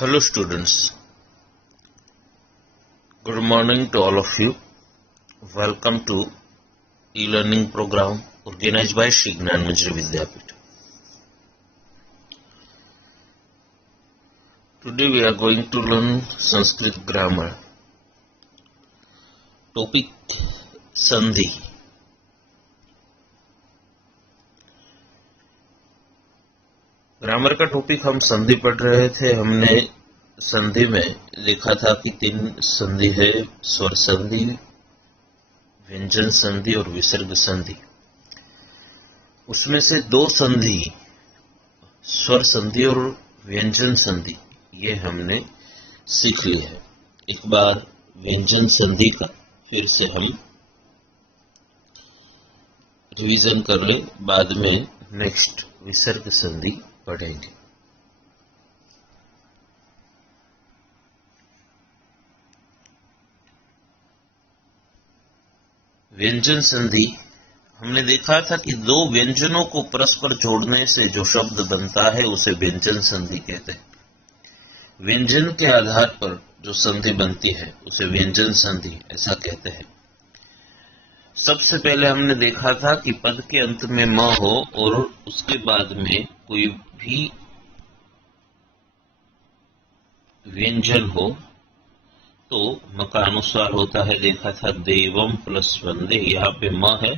Hello students, good morning to all of you. Welcome to e-learning program organized by Shri Gnan Manjari Vidyapith. Today we are going to learn Sanskrit grammar. Topic Sandhi. Grammar का topic हम संधि पढ़ रहे थे। हमने संधि में देखा था कि 3 संधि है, स्वर संधि, व्यंजन संधि और विसर्ग संधि। उसमें से 2 संधि, स्वर संधि और व्यंजन संधि, ये हमने सीख ली है। एक बार व्यंजन संधि का फिर से हम रिवीजन कर ले, बाद में नेक्स्ट विसर्ग संधि पढ़ेंगे। व्यंजन संधि हमने देखा था कि 2 व्यंजनों को परस्पर जोड़ने से जो शब्द बनता है उसे व्यंजन संधि कहते हैं। व्यंजन के आधार पर जो संधि बनती है उसे व्यंजन संधि ऐसा कहते हैं। सबसे पहले हमने देखा था कि पद के अंत में म हो और उसके बाद में कोई भी व्यंजन हो तो म का अनुस्वार होता है। देखा था देवम प्लस वंदे, यहाँ पे म है,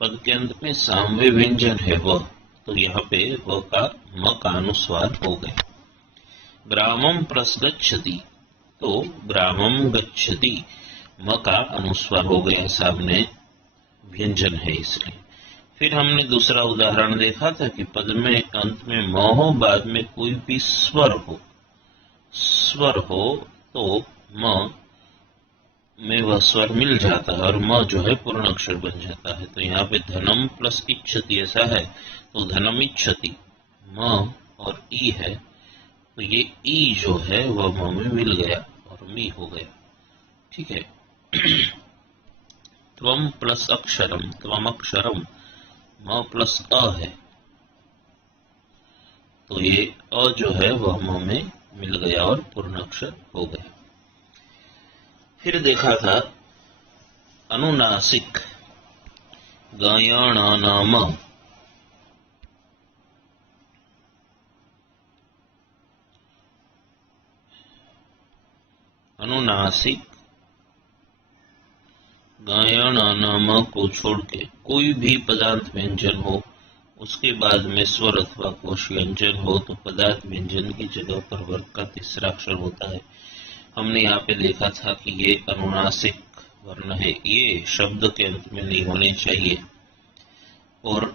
पद के अंत में सामवे व्यंजन है व, तो यहाँ पे व का म का अनुस्वार हो गया। ग्रामम प्लस गच्छति, तो ग्रामम गच्छति, म का अनुस्वार हो गया, सामने व्यंजन है इसलिए। फिर हमने दूसरा उदाहरण देखा था कि पद में अंत में म हो, बाद में कोई भी स्वर हो तो म में वह स्वर मिल जाता है और म जो है पूर्ण अक्षर बन जाता है। तो यहाँ पे धनम प्लस इच्छति ऐसा है, तो धनम इच्छति, म और ई है, तो ये ई जो है वह म में मिल गया और मी हो गया। ठीक है। त्वम प्लस अक्षरम, त्वम अक्षरम, म प्लस अ है, तो ये अ जो है वह म में मिल गया और पूर्ण अक्षर हो गया। फिर देखा था अनुनासिक, गायणानाम, अनुनासिक गायणानाम को छोड़ के कोई भी पदार्थ व्यंजन हो, उसके बाद में स्वर अथवा कोश व्यंजन हो तो पदार्थ व्यंजन की जगह पर वर्ग का तीसरा अक्षर होता है। हमने यहाँ पे देखा था कि ये अनुनासिक वर्ण है, ये शब्द के अंत में नहीं होने चाहिए और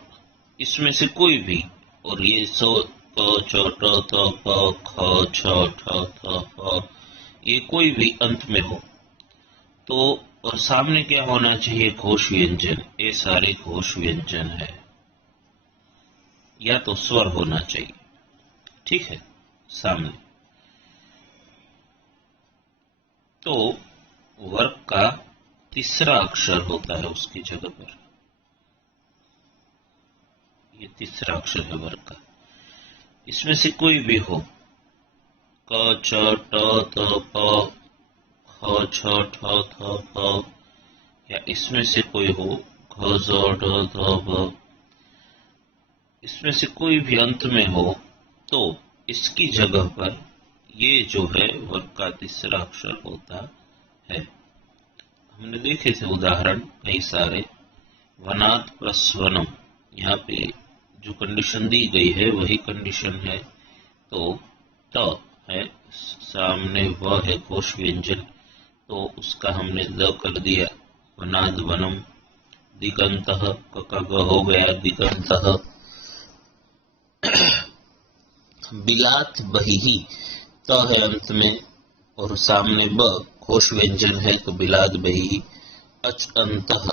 इसमें से कोई भी, और ये सो क च ट त प ख छ ठ थ फ, ये कोई भी अंत में हो तो, और सामने क्या होना चाहिए, घोष व्यंजन। ये सारे घोष व्यंजन है, या तो स्वर होना चाहिए। ठीक है, सामने। तो वर्ग का तीसरा अक्षर होता है उसकी जगह पर, ये तीसरा अक्षर है वर्ग का। इसमें से कोई भी हो, क छ ट त प ख छ ठ थ फ, या इसमें से कोई हो घ ज ढ ध भ, इसमें से कोई भी अंत में हो तो इसकी जगह पर ये जो है वर्ग का तीसरा अक्षर होता है। हमने देखे थे उदाहरण कई सारे। वनात् प्लस वनम, यहाँ पे जो कंडीशन दी गई है वही कंडीशन है, तो त है, सामने व है कोश व्यंजन, तो उसका हमने द कर दिया। वनाद वनम, दिगंतः, क ग हो गया दिगंतः। बिलात बही, त है अंत में और सामने ब कोश व्यंजन है, तो बिलात बही। अच अंतः,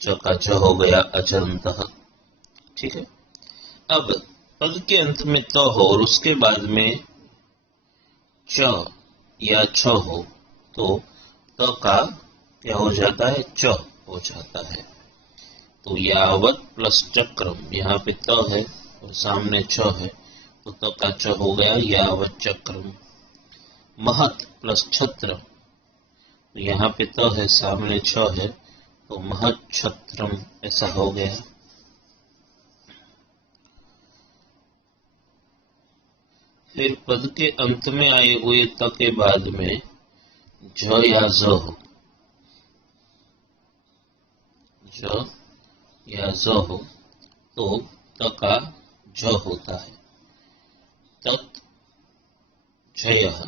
च का च हो गया अचंतः। ठीक है। अब पद के अंत में त हो और उसके बाद में च या छ हो तो त का क्या हो जाता है, च हो जाता है। तो यावत प्लस चक्रम, यहाँ पे त है और सामने छ है, तो त का च हो गया यावत चक्रम। महत प्लस छत्र, तो यहाँ पे तो है, सामने छ है, तो महत छत्रम ऐसा हो गया। फिर पद के अंत में आए हुए त के बाद में ज या ज हो, ज या ज हो तो त का ज होता है, तत् जयः,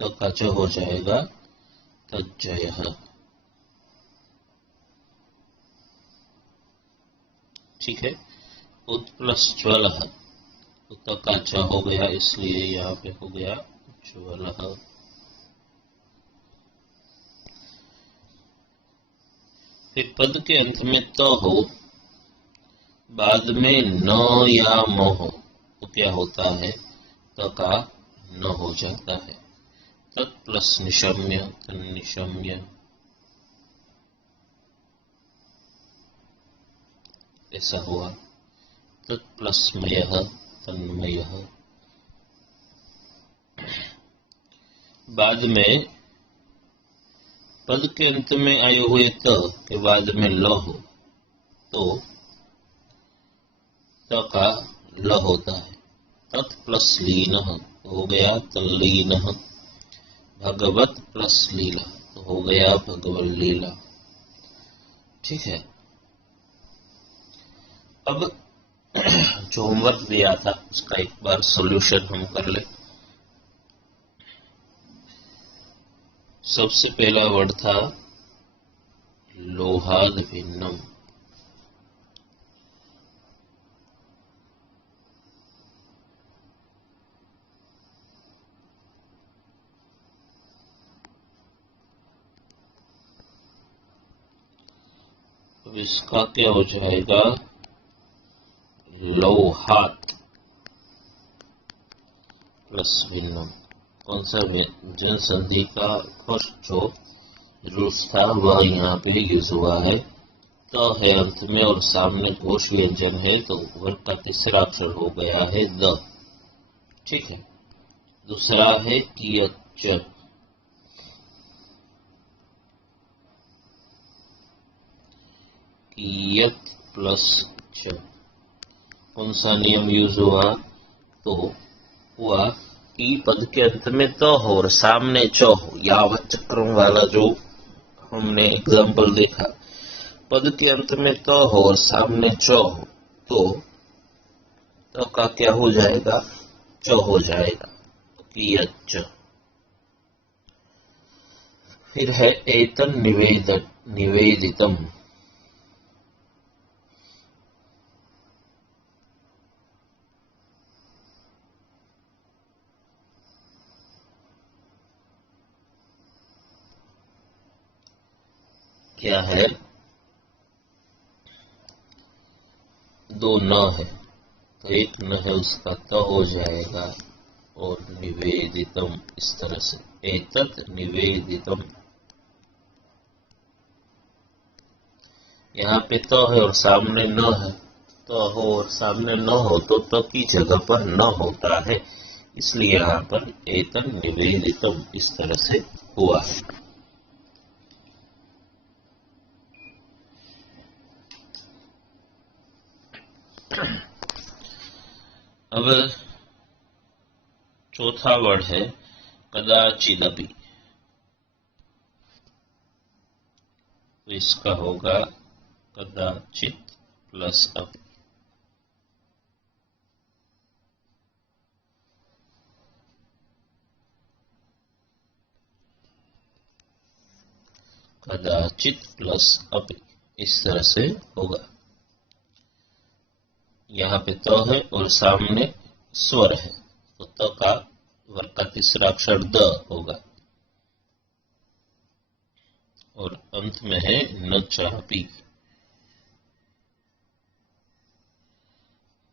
त का ज हो जाएगा तज्जयः। ठीक है। उत प्लस ज्वलः, तो त का ज हो गया, इसलिए यहाँ पे हो गया ज्वलः। फिर पद के अंत में त हो, बाद में न या म हो, तो क्या होता है, त का न हो जाता है, तत् प्लस निशम्य तन्निशम्य, ऐसा हुआ। तत् प्लस मयः तन्मयः। बाद में पद के अंत में आए हुए त के बाद में ल हो, तो त का ल होता है, तत् प्लस लीनः, तो हो गया तल्लीनः। भगवत प्लस लीला, तो हो गया भगवत लीला। ठीक है। अब जो होमवर्क दिया था उसका एक बार सॉल्यूशन हम कर ले। सबसे पहला वर्ड था लोहाद भिन्नम, अब इसका क्या हो जाएगा, लोहात प्लस भिन्नम। कौन सा व्यंजन संधि का फर्स्ट जो रूल्स था वह यहाँ पे यूज हुआ है। त है अंत में और सामने घोष व्यंजन है, तो वर्ड का तीसरा अक्षर हो गया है द। ठीक है। दूसरा है कियच्च, कियत प्लस च। कौन सा नियम यूज हुआ, तो हुआ कि पद के अंत में तो हो और सामने च हो, यावत चक्रों वाला जो हमने एग्जाम्पल देखा। पद के अंत में तो हो और सामने च हो, तो का क्या हो जाएगा, च हो जाएगा, कियच्च। फिर है एतन निवेदितम, क्या है, दो न है, तो एक न है उसका त हो जाएगा, और निवेदितम इस तरह से, एतत् निवेदितम। यहाँ पे तो है और सामने न है, तो हो और सामने न हो तो की जगह पर न होता है, इसलिए यहाँ पर एतत् निवेदितम इस तरह से हुआ है। अब चौथा वर्ड है कदाचिदपि, तो इसका होगा कदाचित प्लस अपि। कदाचित प्लस अपि इस तरह से होगा। यहाँ पे तो है और सामने स्वर है, तो त का वर्ग का तीसरा अक्षर द होगा, और अंत में है न चापी,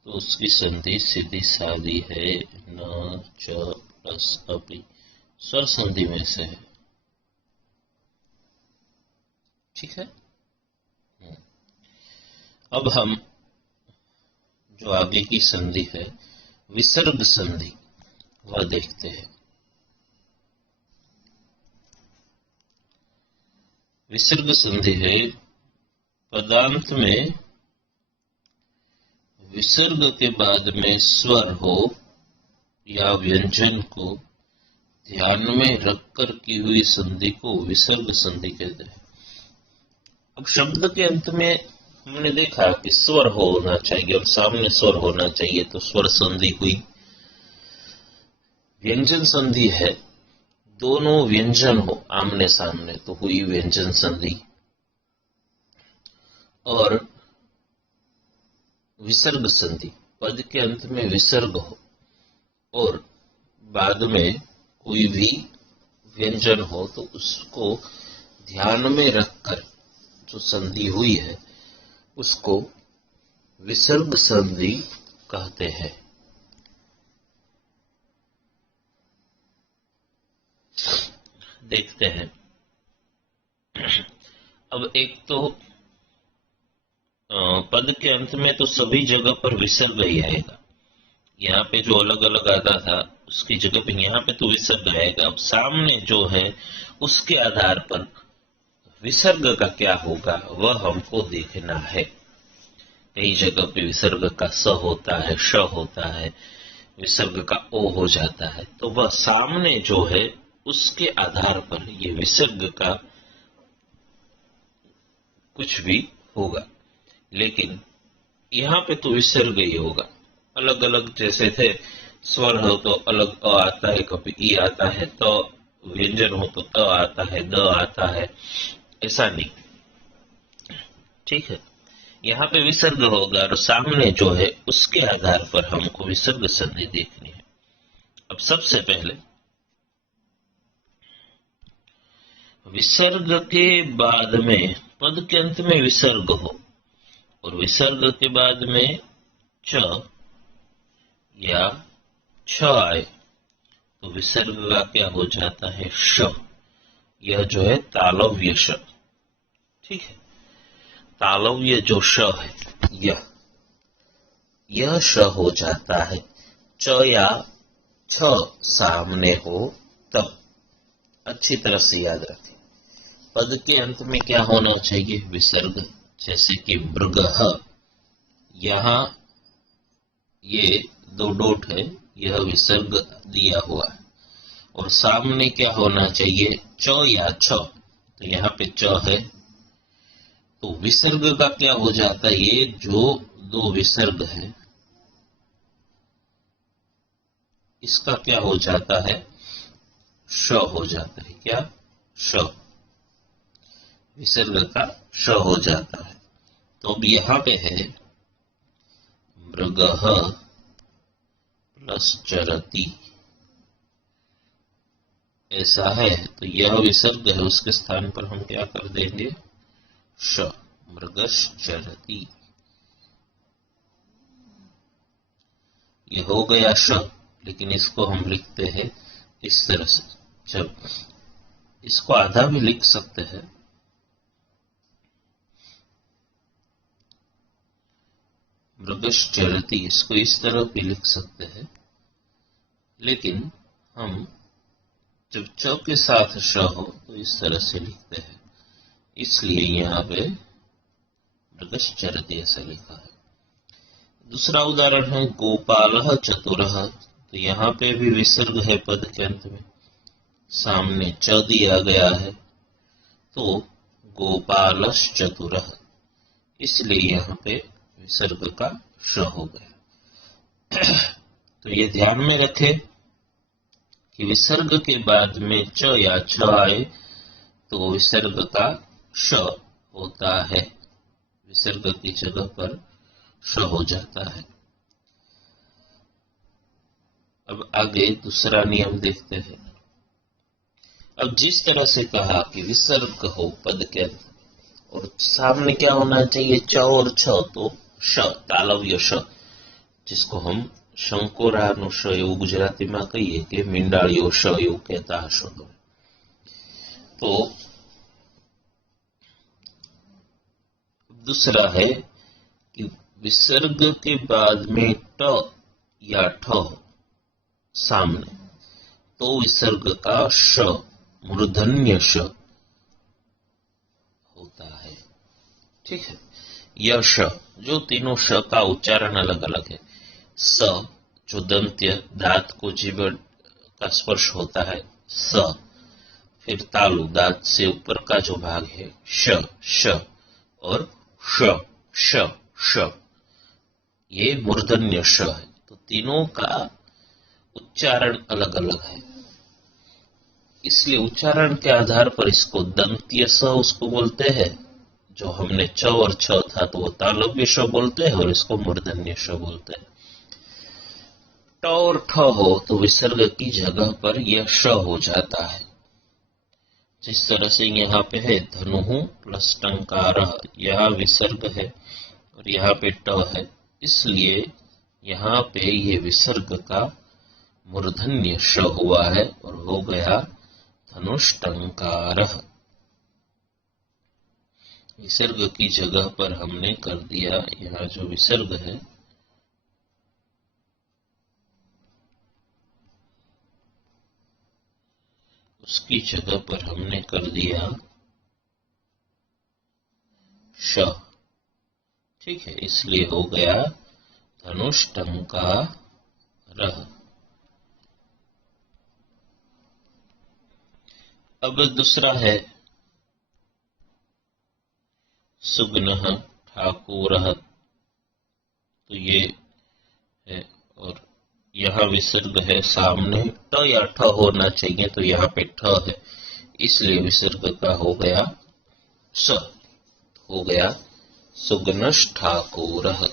तो उसकी संधि सीधी सादी है, न च प्लस अपी, स्वर संधि में से है। ठीक है। अब हम जो आगे की संधि है विसर्ग संधि, वह देखते हैं। विसर्ग संधि है पदांत में विसर्ग के बाद में स्वर हो या व्यंजन को ध्यान में रखकर की हुई संधि को विसर्ग संधि कहते हैं। अब शब्द के अंत में हमने देखा कि स्वर होना चाहिए और सामने स्वर होना चाहिए, तो स्वर संधि हुई। व्यंजन संधि है, दोनों व्यंजन हो आमने सामने तो हुई व्यंजन संधि। और विसर्ग संधि, पद के अंत में विसर्ग हो और बाद में कोई भी व्यंजन हो तो उसको ध्यान में रखकर जो संधि हुई है उसको विसर्ग संधि कहते हैं। देखते हैं। अब एक तो पद के अंत में तो सभी जगह पर विसर्ग ही आएगा। यहाँ पे जो अलग अलग आता था उसकी जगह पे यहाँ पे तो विसर्ग आएगा। अब सामने जो है उसके आधार पर विसर्ग का क्या होगा वह हमको देखना है। कई जगह पे विसर्ग का स होता है, श होता है, विसर्ग का ओ हो जाता है, तो वह सामने जो है उसके आधार पर ये विसर्ग का कुछ भी होगा। लेकिन यहाँ पे तो विसर्ग ही होगा। अलग अलग जैसे थे स्वर हो तो अलग अ आता है, कभी ई आता है, तो व्यंजन हो तो त आता है, द आता है, ऐसा नहीं। ठीक है, यहाँ पे विसर्ग होगा और सामने जो है उसके आधार पर हमको विसर्ग संधि देखनी है। अब सबसे पहले विसर्ग के बाद में पद के अंत में विसर्ग हो और विसर्ग के बाद में च या छ आए तो विसर्ग का क्या हो जाता है श। यह जो है तालव्य श। ठीक है, तालव्य जो श है यह श हो जाता है। च या छ सामने हो तब अच्छी तरह से याद रखें। पद के अंत में क्या होना चाहिए विसर्ग। जैसे कि मृगः, यहाँ ये दो डोट है, यह विसर्ग दिया हुआ है और सामने क्या होना चाहिए च या छ, तो यहाँ पे च है तो विसर्ग का क्या हो जाता है, ये जो दो विसर्ग है इसका क्या हो जाता है श हो जाता है। क्या श, विसर्ग का श हो जाता है। तो अब यहाँ पे है मृगः प्लस चरति, ऐसा है तो यह विसर्ग है, उसके स्थान पर हम क्या कर देंगे श, मृगश्चरति। यह हो गया श, लेकिन इसको हम लिखते हैं इस तरह से। जब इसको आधा भी लिख सकते हैं, मृगश्चरति, इसको इस तरह भी लिख सकते हैं, लेकिन हम जब च के साथ श हो तो इस तरह से लिखते हैं, इसलिए यहाँ पे मृगश्चरति ऐसा लिखा है। दूसरा उदाहरण है गोपालः चतुरः, तो यहाँ पे भी विसर्ग है पद के अंत में, सामने च दिया गया है तो गोपालश्चतुरः, इसलिए यहाँ पे विसर्ग का श हो गया। तो ये ध्यान में रखें कि विसर्ग के बाद में च या छ आए तो विसर्ग का श होता है, विसर्ग की जगह पर श हो जाता है। अब आगे दूसरा नियम देखते हैं। अब जिस तरह से कहा कि विसर्ग हो पद के अंत और सामने क्या होना चाहिए च और छ, तो श, तालव्य श, जिसको हम શંકોરાનો શ એવું ગુજરાતીમાં કહીએ કે મીંડાળીઓ શ એવું કહેતા હશો તમે। तो दूसरा है कि विसर्ग के बाद में ट या ठ सामने तो विसर्ग का श, मूर्धन्य श ठीक है। यह श, जो तीनों श का उच्चारण अलग अलग है। स, जो दंत्य दांत को जीभ का स्पर्श होता है, स। फिर तालु, दांत से ऊपर का जो भाग है, श श। और श श श, ये मूर्धन्य श है। तो तीनों का उच्चारण अलग अलग है, इसलिए उच्चारण के आधार पर इसको दंत्य स उसको बोलते हैं। जो हमने च और छ था तो वो तालव्य श बोलते हैं, और इसको मूर्धन्य श बोलते हैं। ट और ठ हो तो विसर्ग की जगह पर यह श हो जाता है। जिस तरह से यहाँ पे है धनु प्लस टंकार, यह विसर्ग है और यहाँ पे ट है, इसलिए यहाँ पे ये विसर्ग का मूर्धन्य श हुआ है और हो गया धनुष्टंकार। विसर्ग की जगह पर हमने कर दिया, यहाँ जो विसर्ग है उसकी जगह पर हमने कर दिया श, ठीक है। इसलिए हो गया धनुष्टंकार। अब दूसरा है सुगनः ठाकुरः, तो ये है। और यहाँ विसर्ग है सामने, ट या ठ होना चाहिए, तो यहाँ पे ठ है, इसलिए विसर्ग का हो गया स, हो गया सुगनः ठाकुरः।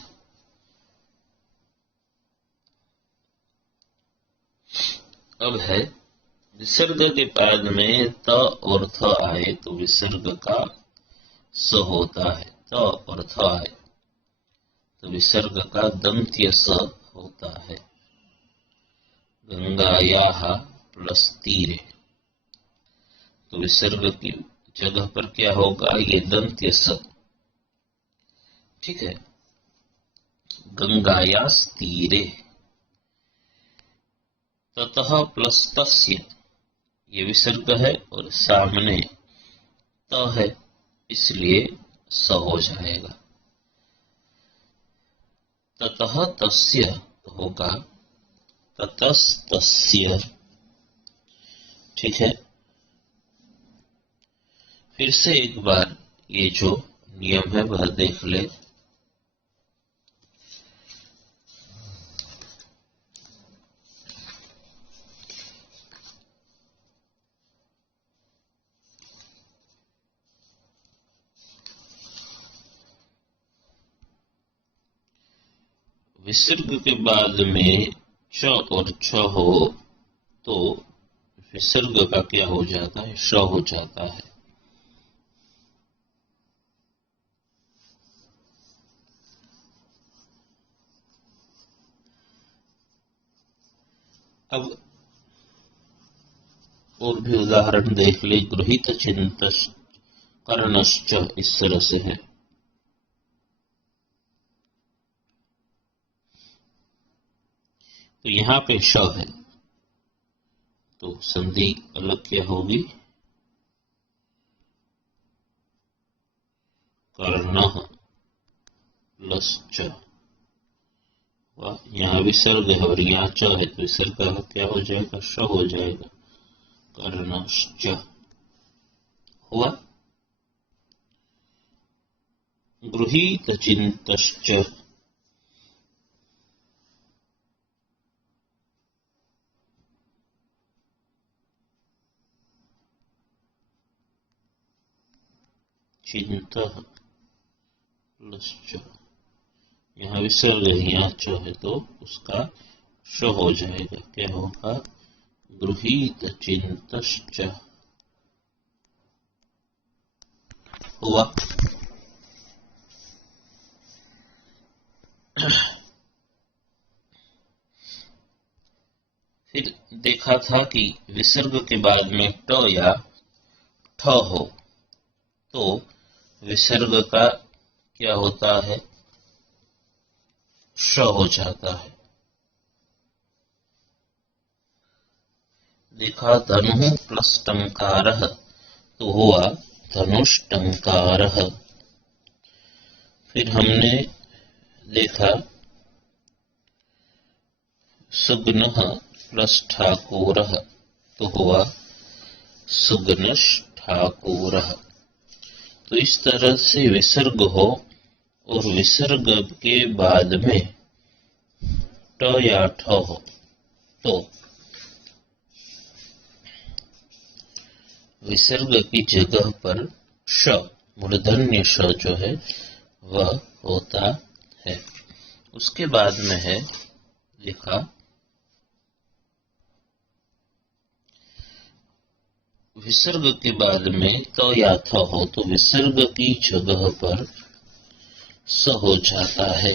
अब है विसर्ग के बाद में त और थ आए तो विसर्ग का स होता है। त और थ आए तो विसर्ग का दंत्य स होता है। गंगायाः प्लस तीरे, तो विसर्ग की जगह पर क्या होगा, ये दंत्य स, ठीक है। गंगायास्तीरे, ततः प्लस तस्य, ये विसर्ग है और सामने त है, इसलिए स हो जाएगा। ततः तस्य होगा ततस्तस्य, ठीक है। फिर से एक बार ये जो नियम है वह देख ले। विसर्ग के बाद में च और छ हो तो विसर्ग का क्या हो जाता है, श हो जाता है। अब और भी उदाहरण देख ले। गृहीत चिंतस कर्णश्च, इस तरह से है। तो यहाँ पे श है तो संधि अलग क्या होगी, कर्णः प्लस च। यहाँ विसर्ग है और यहाँ च है तो विसर्ग का क्या हो जाएगा, श हो जाएगा। कर्णश्च हुआ। गृहीत चिंतश्च, चिंतः प्लस च, यहाँ विसर्ग है, यहाँ च है तो उसका श हो जाएगा। क्या होगा, गृहीत चिंतश्च हुआ। फिर देखा था कि विसर्ग के बाद में ट या ठ हो तो विसर्ग का क्या होता है, श हो जाता है। देखा धनु प्लस टंकारः तो हुआ धनुष्टंकारः। फिर हमने देखा सुगनः प्लस ठाकुरः तो हुआ सुगनश ठाकुरः। तो इस तरह से विसर्ग हो और विसर्ग के बाद में ट या ठ हो तो विसर्ग की जगह पर श मूर्धन्य श जो है वह होता है। उसके बाद में है लिखा विसर्ग के बाद में तो या थ हो तो विसर्ग की जगह पर स हो जाता है।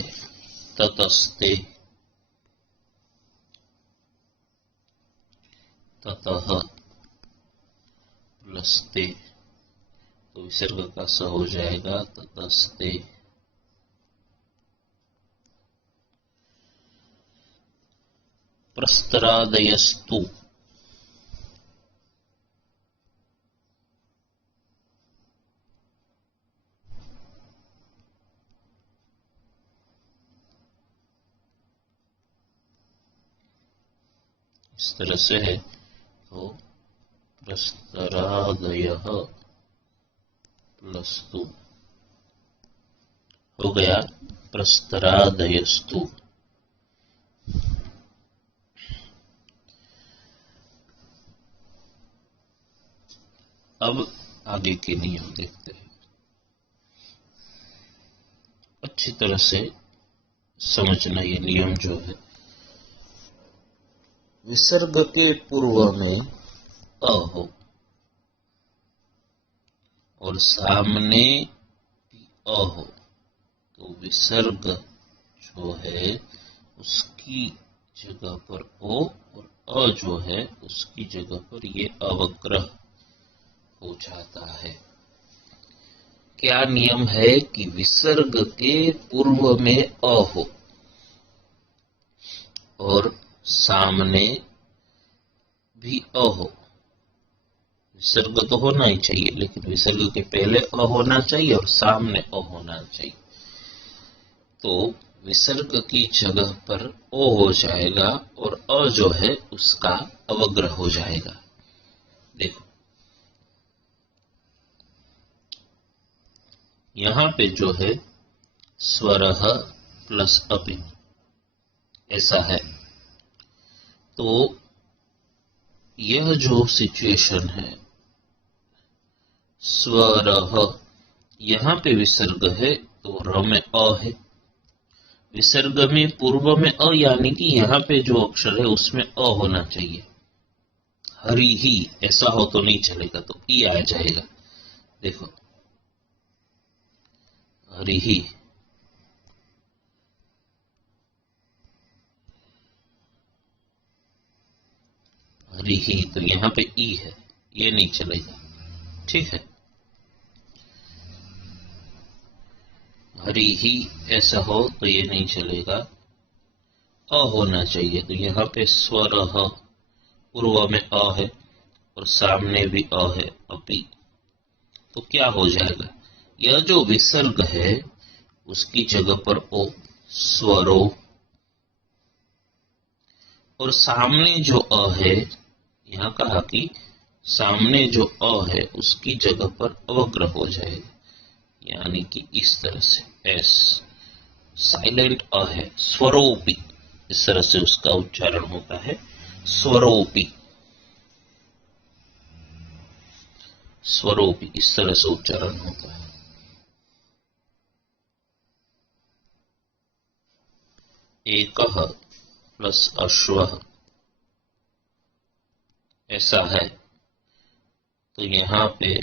ततस्ते, ततः प्लस्ते तो विसर्ग का स हो जाएगा ततस्ते। प्रस्तरादयस्तु, इस तरह से है तो प्रस्तरादयः प्लस्तु हो गया प्रस्तरादयस्तु। अब आगे के नियम देखते हैं। अच्छी तरह से समझना ये नियम जो है। विसर्ग के पूर्व में अ हो और सामने भी अ हो तो विसर्ग जो है उसकी जगह पर ओ और अ जो है उसकी जगह पर ये अवग्रह हो जाता है। क्या नियम है कि विसर्ग के पूर्व में अ हो और सामने भी अ हो। विसर्ग तो होना ही चाहिए लेकिन विसर्ग के पहले अ होना चाहिए और सामने अ होना चाहिए। तो विसर्ग की जगह पर ओ हो जाएगा और अ जो है उसका अवग्रह हो जाएगा। देखो यहां पे जो है स्वरः प्लस अपि ऐसा है। तो यह जो सिचुएशन है स्वरः यहां पे विसर्ग है तो र में अ है। विसर्ग में पूर्व में अ यानी कि यहाँ पे जो अक्षर है उसमें अ होना चाहिए। हरि ही ऐसा हो तो नहीं चलेगा तो ई आ जाएगा। देखो हरि ही, हरि ही तो यहाँ पे ई है ये नहीं चलेगा। ठीक है हरि ही ऐसा हो तो ये नहीं चलेगा अ होना चाहिए। तो यहाँ पे स्वरः पूर्व में अ है और सामने भी अ है अपि तो क्या हो जाएगा यह जो विसर्ग है उसकी जगह पर ओ स्वरो और सामने जो अ है यहाँ कहा कि सामने जो अ है उसकी जगह पर अवग्रह हो जाएगा यानी कि इस तरह से एस साइलेंट अ है स्वरोपी इस तरह से उसका उच्चारण होता है स्वरोपी। स्वरोपी इस तरह से उच्चारण होता है। एकः प्लस अश्वः ऐसा है तो यहाँ पे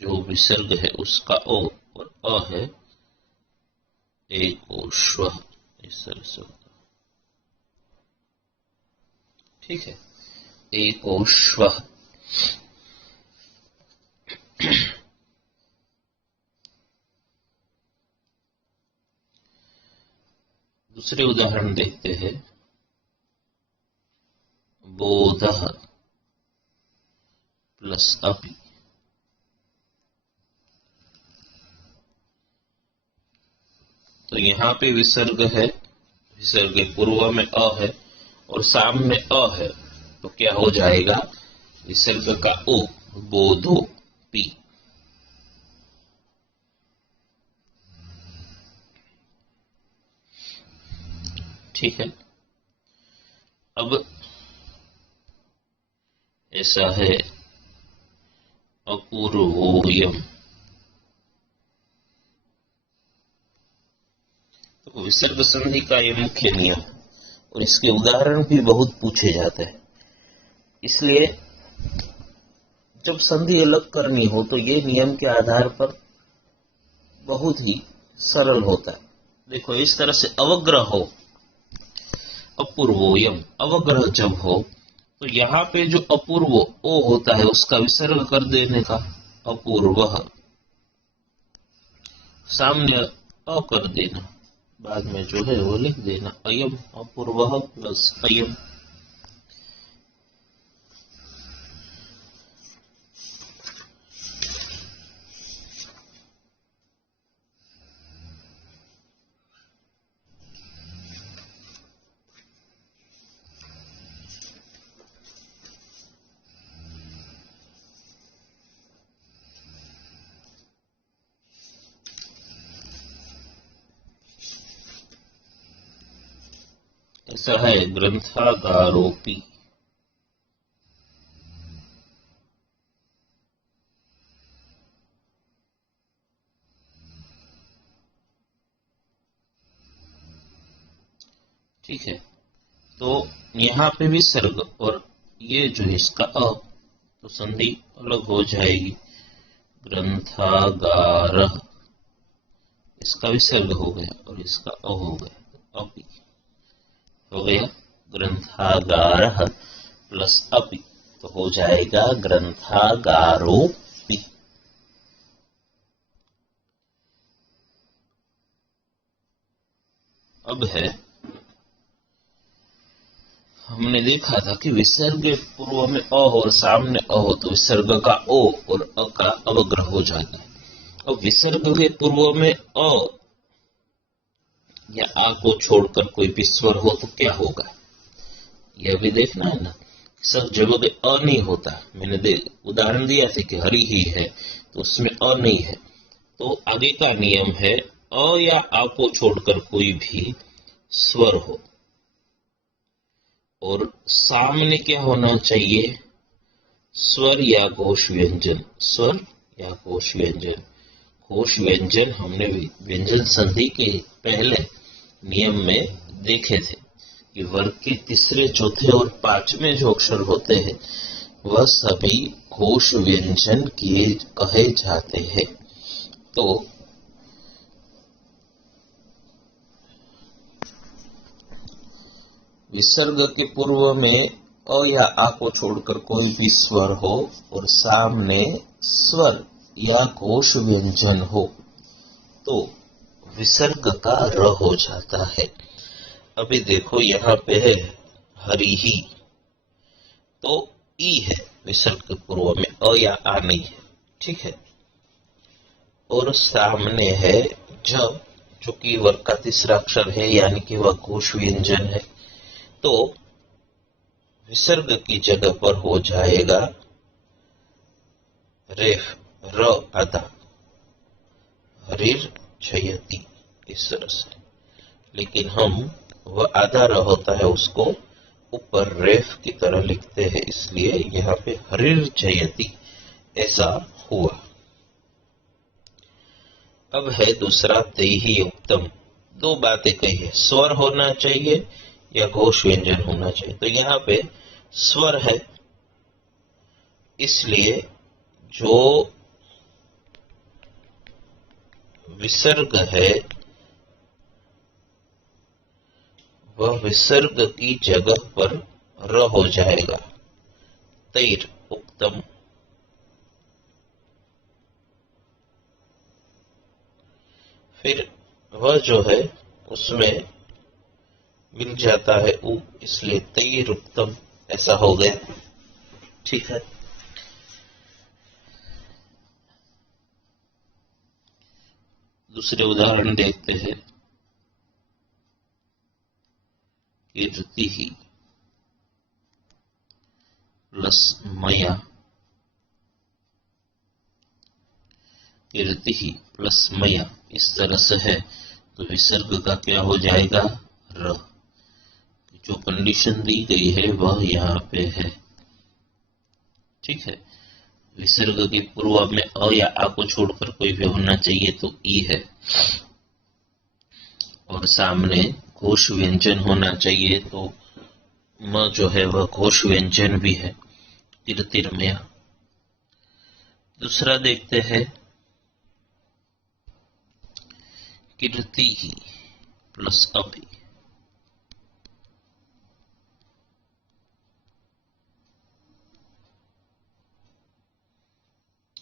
जो विसर्ग है उसका ओ और अ है एकोश्वः इस तरह से होता है। ठीक है एकोश्वः। दूसरे उदाहरण देखते हैं। बोधः प्लस अपि तो यहाँ पे विसर्ग है, विसर्ग पूर्व में अ है और सामने अ है, तो क्या हो जाएगा, विसर्ग का ओ, बोधो पी। ठीक है। अब ऐसा है अपूर्वोयम, तो विसर्ग संधि का ये मुख्य नियम और इसके उदाहरण भी बहुत पूछे जाते हैं। इसलिए जब संधि अलग करनी हो तो ये नियम के आधार पर बहुत ही सरल होता है। देखो, इस तरह से अवग्रह हो, अपूर्वोयम, अवग्रह जब हो तो यहाँ पे जो अपूर्व ओ होता है उसका विसर्ग कर देने का, अपूर्व, सामने अ कर देना, बाद में जो है वो लिख देना, अयम, अपूर्व प्लस अयम। ऐसा है ग्रंथागारोपी। ठीक है, तो यहाँ पे भी सर्ग और ये जो है इसका अ, तो संधि अलग हो जाएगी, ग्रंथागार, इसका विसर्ग हो गया और इसका अ हो गया, अपि हो गया, ग्रंथागार प्लस अपि, तो हो जाएगा ग्रंथागारोपि। अब है, हमने देखा था कि विसर्ग पूर्व में अ हो और सामने अ हो तो विसर्ग का ओ और अ का अवग्रह हो जाता है। अब विसर्ग के पूर्व में अ या आ को छोड़कर कोई भी स्वर हो तो क्या होगा, यह भी देखना है ना। सब जगह पे अ नहीं होता, मैंने उदाहरण दिया था कि हरि ही है तो उसमें अ नहीं है, तो आगे का नियम है अ या आ को छोड़कर कोई भी स्वर हो और सामने क्या होना चाहिए, स्वर या घोष व्यंजन, स्वर या घोष व्यंजन। घोष व्यंजन हमने व्यंजन संधि के पहले नियम में देखे थे कि वर्ग के तीसरे, चौथे और पांचवें जो अक्षर होते हैं वह सभी घोष व्यंजन किए कहे जाते हैं। तो विसर्ग के पूर्व में अ या आ को छोड़कर कोई भी स्वर हो और सामने स्वर या घोष व्यंजन हो तो विसर्ग का र हो जाता है। अभी देखो यहाँ पे है हरि ही, तो ई है विसर्ग के पूर्व में, अ या आ नहीं है। ठीक है, और सामने है जब, जो कि वर्ग का तीसरा अक्षर है यानी कि वह घोष व्यंजन है, तो विसर्ग की जगह पर हो जाएगा रेफ, र आधा, हरिर जयति, इस तरह से। लेकिन हम वह आधा र होता है उसको ऊपर रेफ की तरह लिखते हैं, इसलिए यहाँ पे हरिर जयति ऐसा हुआ। अब है दूसरा तेहि उत्तम। दो बातें कही है, स्वर होना चाहिए या घोष व्यंजन होना चाहिए, तो यहाँ पे स्वर है, इसलिए जो विसर्ग है वह विसर्ग की जगह पर र हो जाएगा, तैर उत्तम। फिर वह जो है उसमें मिल जाता है उ, इसलिए तैर उत्तम ऐसा हो गया। ठीक है, दूसरे उदाहरण देखते हैं। कीर्तिः प्लस मया, कीर्तिः प्लस मया, इस तरह से है तो विसर्ग का क्या हो जाएगा? र। जो कंडीशन दी गई है वह यहाँ पे है। ठीक है, विसर्ग के पूर्व में अ या आ को छोड़कर कोई भी होना चाहिए तो ई है, और सामने घोष व्यंजन होना चाहिए तो म जो है वह घोष व्यंजन भी है, कीर्तिर्मया। दूसरा देखते हैं, कीर्ति ही प्लस अपि,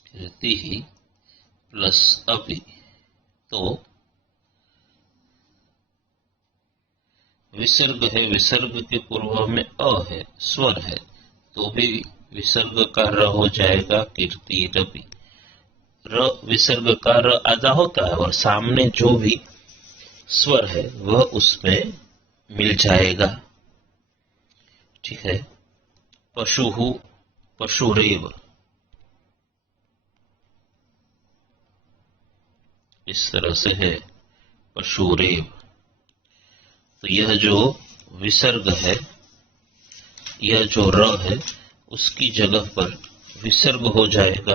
कीर्ति ही प्लस अपि, तो विसर्ग है, विसर्ग के पूर्व में अ है, स्वर है, तो भी विसर्ग का र हो जाएगा कीर्तिरपि। र विसर्ग का र आधा होता है और सामने जो भी स्वर है वह उसमें मिल जाएगा। ठीक है, पशुहु पशुरेव, इस तरह से है पशुरेव। तो यह जो विसर्ग है, यह जो र है उसकी जगह पर विसर्ग हो जाएगा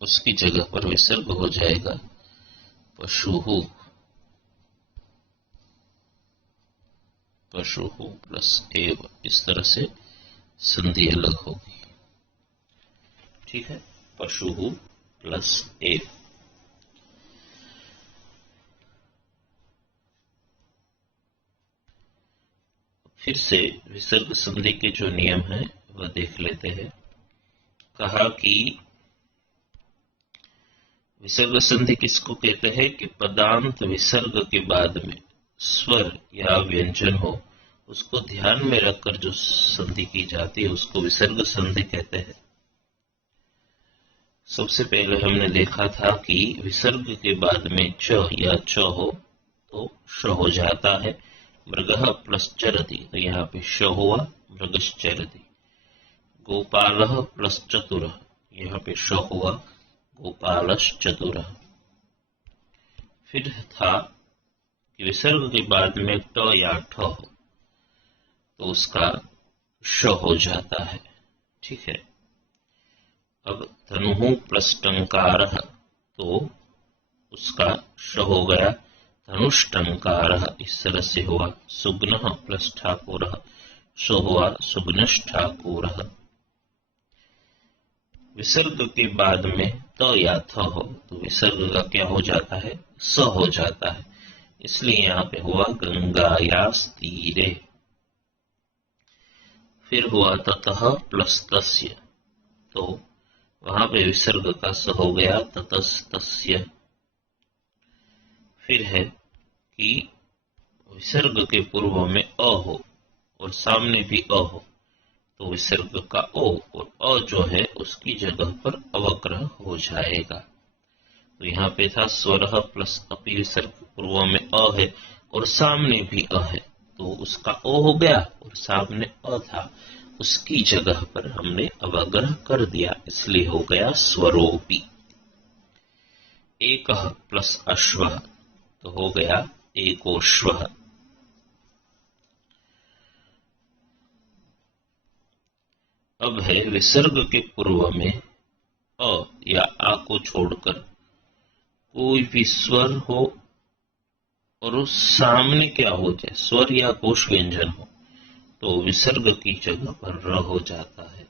उसकी जगह पर विसर्ग हो जाएगा पशुहु, पशुहु प्लस एव, इस तरह से संधि अलग होगी। ठीक है, पशुहु प्लस एव। फिर से विसर्ग संधि के जो नियम है वह देख लेते हैं। कहा कि विसर्ग संधि किसको कहते हैं कि पदांत विसर्ग के बाद में स्वर या व्यंजन हो, उसको ध्यान में रखकर जो संधि की जाती है उसको विसर्ग संधि कहते हैं। सबसे पहले हमने देखा था कि विसर्ग के बाद में च या च हो तो श हो जाता है। मृगः प्लस चरति, तो यहाँ पे श हुआ, मृगश्चरति। गोपालः प्लस चतुरः, यहाँ पे श हुआ, गोपालश्चतुरः। फिर था कि विसर्ग के बाद में ट या ठ हो तो उसका श हो जाता है। ठीक है, अब धनुः प्लस टंकारः, तो उसका श हो गया धनुष्टंकारः, इस तरह से हुआ। सुग्नः प्लस ठाकुरः, सो हुआ सुग्नष्ठाकुरः। विसर्ग के बाद में त या थ हो तो विसर्ग का क्या हो जाता है? स हो जाता है, इसलिए यहाँ पे हुआ गंगायास तीरे। फिर हुआ ततः प्लस तस्य, तो वहां पे विसर्ग का स हो गया ततस्तस्य। फिर है कि विसर्ग के पूर्व में अ हो और सामने भी अ हो तो विसर्ग का ओ और अ जो है उसकी जगह पर अवग्रह हो जाएगा। तो यहाँ पे था स्वरः प्लस अपि, विसर्ग पूर्व में अ है और सामने भी अ है तो उसका ओ हो गया और सामने अ था, उसकी जगह पर हमने अवग्रह कर दिया, इसलिए हो गया स्वरोपि। एकः प्लस अश्वः, तो हो गया एकोश्वः। अब है विसर्ग के पूर्व में अ या आ को छोड़कर कोई भी स्वर हो और उस सामने क्या हो जाए, स्वर या कोश व्यंजन हो, तो विसर्ग की जगह पर र हो जाता है।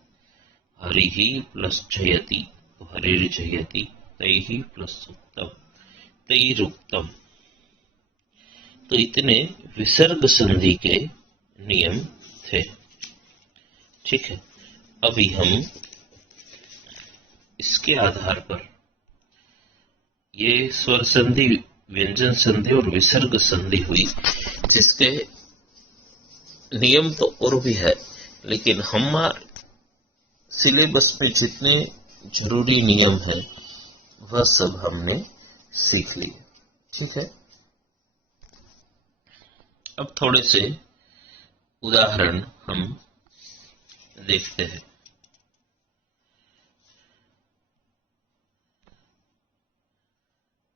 हरिहि प्लस जयति, तो हरिर् जयति। तैहि प्लस उत्तम, तैरुक्तम। तो इतने विसर्ग संधि के नियम थे। ठीक है, अभी हम इसके आधार पर ये स्वर संधि, व्यंजन संधि और विसर्ग संधि हुई, जिसके नियम तो और भी है, लेकिन हमारे सिलेबस में जितने जरूरी नियम है वह सब हमने सीख लिए। ठीक है, अब थोड़े से उदाहरण हम देखते हैं।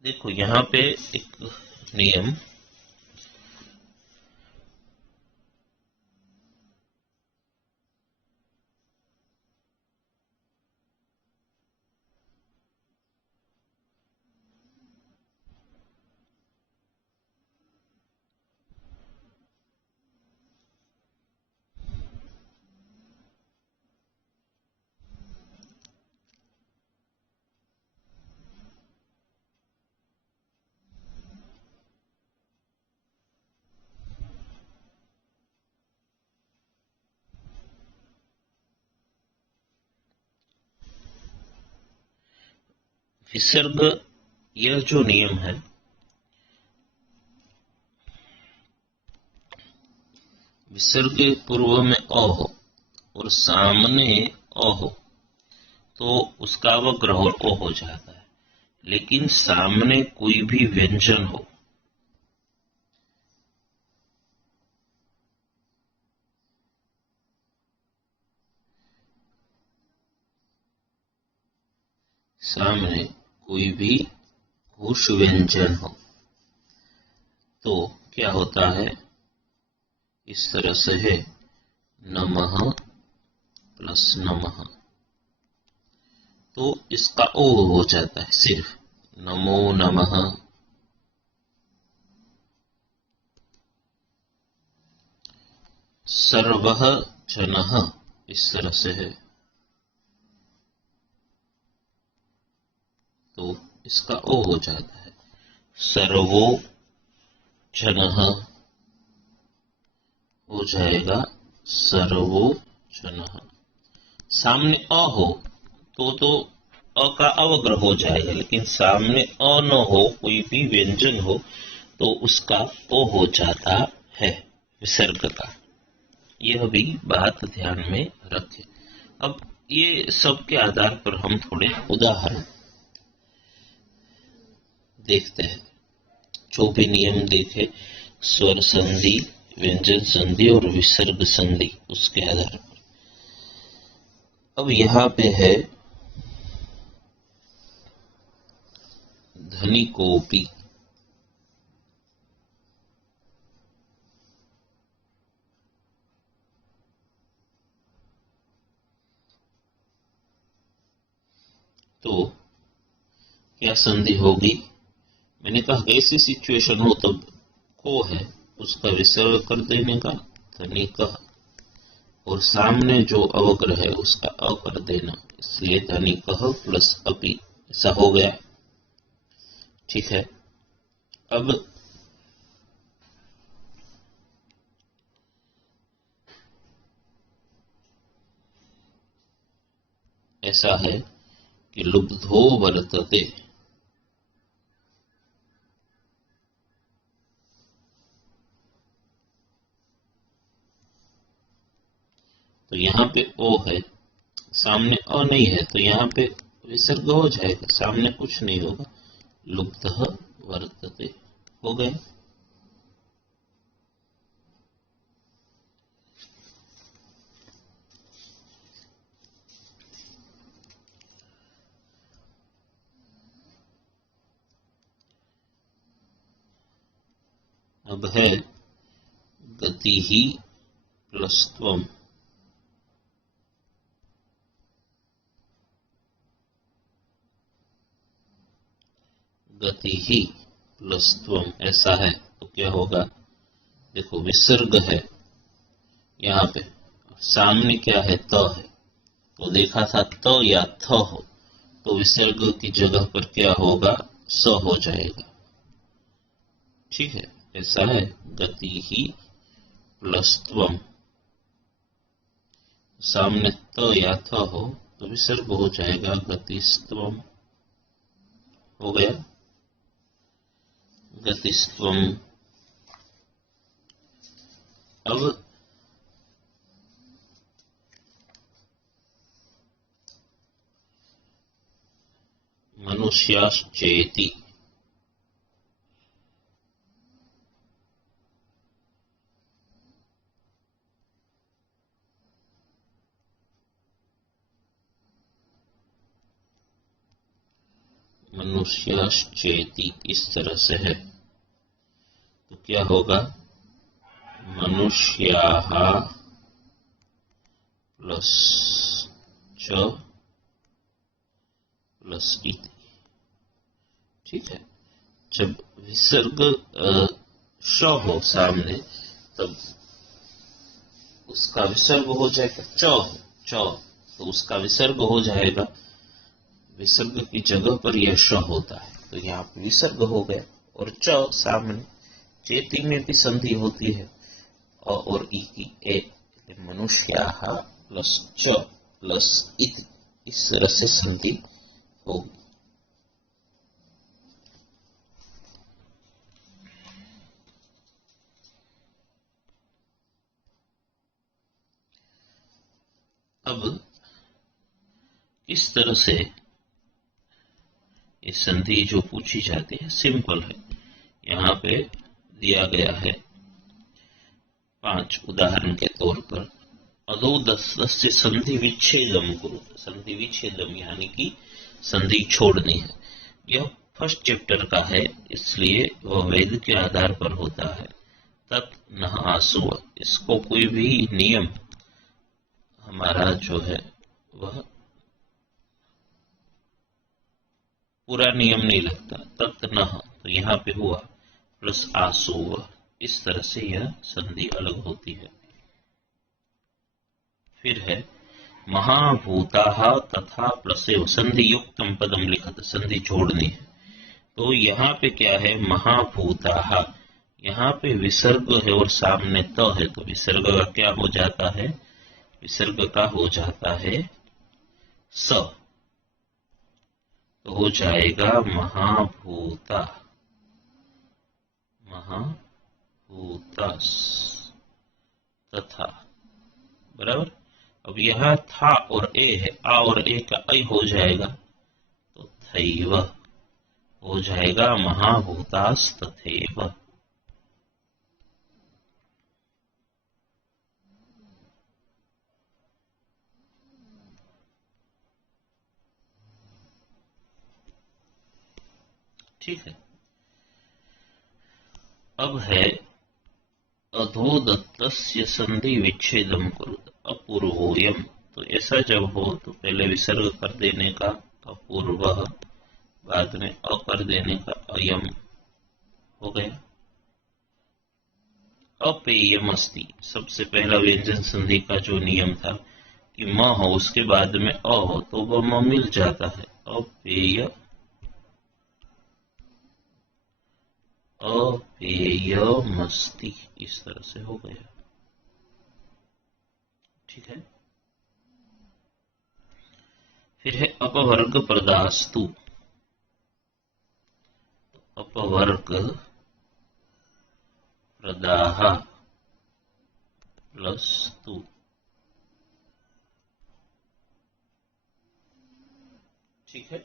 देखो यहाँ पे एक नियम, विसर्ग, यह जो नियम है, विसर्ग पूर्व में अ हो और सामने अ हो तो उसका अवग्रह ओ हो जाता है। लेकिन सामने कोई भी व्यंजन हो, सामने कोई भी घोष व्यंजन हो तो क्या होता है, इस तरह से है नमः प्लस नमः, तो इसका ओ हो जाता है सिर्फ नमो नमः। सर्वः जनः, इस तरह से है तो इसका ओ हो जाता है सर्वो जनः, हो जाएगा सर्वो जनः। सामने अ हो तो अ का अवग्रह हो जाएगा, लेकिन सामने अ न हो, कोई भी व्यंजन हो तो उसका ओ हो जाता है विसर्ग का। यह भी बात ध्यान में रखें। अब ये सब के आधार पर हम थोड़े उदाहरण देखते हैं। जो भी नियम देखे, स्वर संधि, व्यंजन संधि और विसर्ग संधि, उसके आधार पर। अब यहाँ पे है धनिकोपि, तो क्या संधि होगी? मैंने कहा ऐसी सिचुएशन हो तब को है उसका विसर्ग कर देने का धनिक, और सामने जो अवग्रह है उसका अ कर देना, इसलिए धनिक प्लस अपि, ऐसा हो गया। ठीक है, अब ऐसा है कि लुब्धो वर्तते, तो यहाँ पे ओ है, सामने अ नहीं है, तो यहाँ पे विसर्ग हो जाएगा, सामने कुछ नहीं होगा, लुब्धः वर्तते हो गए। अब है गति ही प्लस त्वम, गति ही प्लस त्वम, ऐसा है तो क्या होगा? देखो विसर्ग है यहाँ पे, सामने क्या है? त है, तो देखा था त या थ हो तो विसर्ग की जगह पर क्या होगा? स हो जाएगा। ठीक है, ऐसा है गति ही प्लस त्वम, सामने त या थ हो तो विसर्ग हो जाएगा गतिस्त्वम, हो गया गतिस्त्वम। अब मनुष्याश्चेति। मनुष्याश्चेति इस तरह से है तो क्या होगा, मनुष्याः प्लस च प्लस इति। ठीक है, जब विसर्ग श हो सामने तब उसका विसर्ग हो जाएगा च, तो उसका विसर्ग हो जाएगा, विसर्ग की जगह पर यह श होता है तो यहाँ पर विसर्ग हो गया। और च सामने, चेति में भी संधि होती है और ई की ए, मनुष्याः प्लस च प्लस इति, इस तरह से संधि होगी। अब इस तरह से ये संधि जो पूछी जाती है सिंपल है। यहाँ पे दिया गया है 5 उदाहरण के तौर पर। अधोदस्तस्य संधि विच्छेदम कुरुत, संधि विच्छेदम यानी कि संधि छोड़नी है। यह फर्स्ट चैप्टर का है इसलिए वह वेद के आधार पर होता है। तत् न आसु, इसको कोई भी नियम हमारा जो है वह पूरा नियम नहीं लगता। तत् न, तो यहाँ पे हुआ प्लस आसु, इस तरह से यह संधि अलग होती है। फिर है महाभूताः तथा प्लसेव, संधि युक्तम पदम लिखत, संधि जोड़नी है। तो यहाँ पे क्या है, महाभूताः, यहाँ पे विसर्ग है और सामने त है तो विसर्ग का क्या हो जाता है, विसर्ग का हो जाता है स, तो हो जाएगा महाभूता, महाभूतास तथा, बराबर। अब यह था और ए है, आ और ए का ऐ हो जाएगा तो थैव हो जाएगा महाभूतास तथैव। ठीक है, अब है अधोदत्तस्य संधि विच्छेदम कुरुत अपूर्वोयम। तो ऐसा जब हो तो पहले विसर्ग कर देने का अपूर्वः, बाद में अ कर देने का अयम हो गया। अपेयम अस्ति, सबसे पहला व्यंजन संधि का जो नियम था कि म हो उसके बाद में अ हो तो वह म मिल जाता है। अपेय, अपेयमस्ति, इस तरह से हो गया। ठीक है, फिर है अपवर्ग प्रदास्तु, अपवर्ग प्रदाह प्लस तु। ठीक है,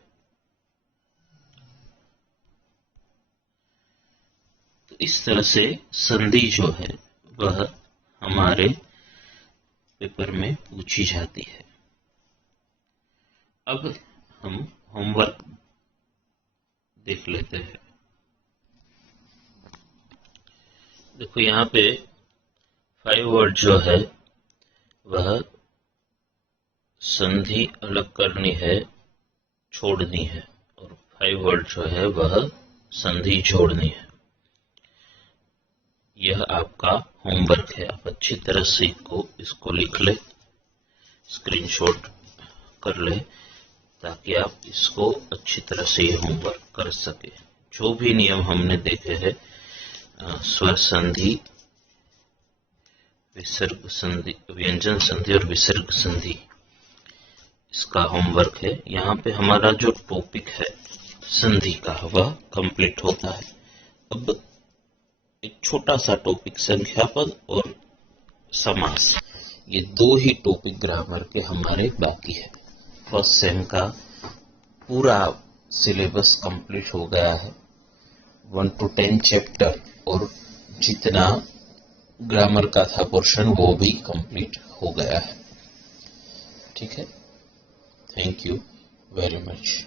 तो इस तरह से संधि जो है वह हमारे पेपर में पूछी जाती है। अब हम होमवर्क देख लेते हैं। देखो यहाँ पे 5 वर्ड जो है वह संधि अलग करनी है, छोड़नी है, और 5 वर्ड जो है वह संधि जोड़नी है। यह आपका होमवर्क है, आप अच्छी तरह से इसको लिख ले, स्क्रीनशॉट कर ले, ताकि आप इसको अच्छी तरह से ये होमवर्क कर सके। जो भी नियम हमने देखे हैं, स्वर संधि, विसर्ग संधि, व्यंजन संधि और विसर्ग संधि, इसका होमवर्क है। यहाँ पे हमारा जो टॉपिक है संधि का वह कंप्लीट होता है। अब एक छोटा सा टॉपिक संख्यापद और समास, ये 2 ही टॉपिक ग्रामर के हमारे बाकी है। फर्स्ट सेम का पूरा सिलेबस कंप्लीट हो गया है। 1 to 10 चैप्टर और जितना ग्रामर का था पोर्शन वो भी कंप्लीट हो गया है। ठीक है, थैंक यू वेरी मच।